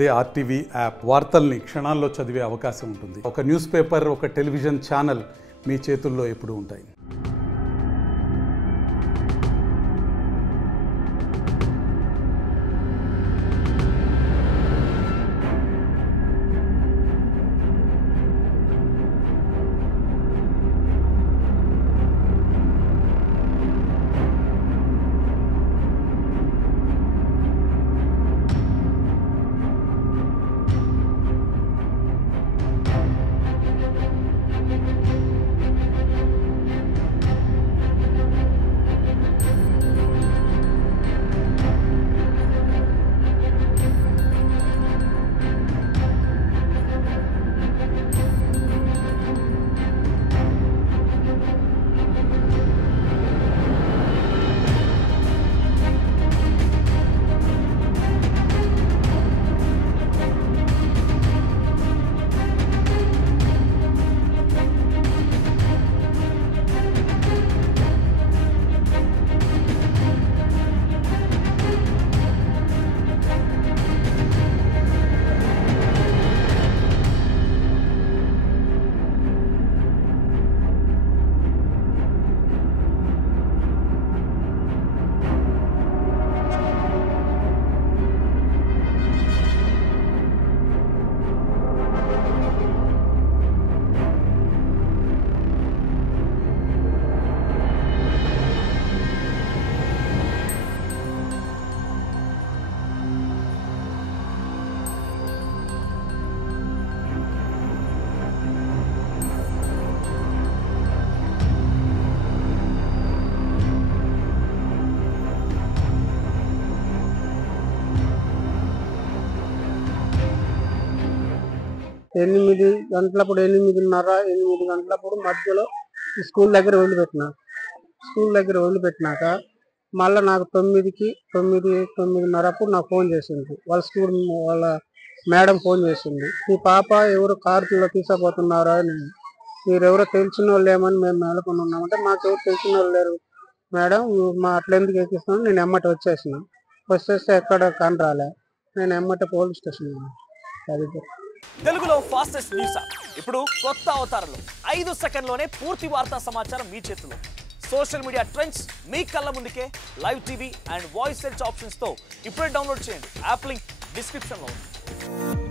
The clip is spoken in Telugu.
అదే ఆర్టీవీ యాప్ వార్తల్ని క్షణాల్లో చదివే అవకాశం ఉంటుంది. ఒక న్యూస్ పేపర్, ఒక టెలివిజన్ ఛానల్ మీ చేతుల్లో ఎప్పుడూ ఉంటాయి. ఎనిమిది గంటలప్పుడు 8:30 8 గంటలప్పుడు మధ్యలో స్కూల్ దగ్గర వదిలిపెట్టినాక మళ్ళీ నాకు 9:30 అప్పుడు నాకు ఫోన్ చేసింది వాళ్ళ మేడం ఫోన్ చేసింది. మీ పాప ఎవరు కారులో తీసుకుపోతున్నారా అని. మీరెవరో తెలిసిన వాళ్ళు ఏమని మేము మేలుకొని ఉన్నామంటే మాకు ఎవరు తెలిసిన వాళ్ళు లేరు మేడం, మా అట్లా ఎందుకు ఎక్కిస్తున్నాను. నేను ఎమ్మట వచ్చేస్తే ఎక్కడ కాని రాలే. నేను ఎమ్మట పోలీస్ స్టేషన్ అది తెలుగులో ఫాస్టెస్ట్ న్యూస్ ఇప్పుడు కొత్త అవతారంలో 5 సెకండ్లోనే పూర్తి వార్తా సమాచారం మీ చేతిలో. సోషల్ మీడియా ట్రెండ్స్ మీ కళ్ళ ముందుకే live TV and voice search options తో ఇప్పుడే డౌన్లోడ్ చేయండి. యాప్ లింక్ డిస్క్రిప్షన్ లో ఉంది.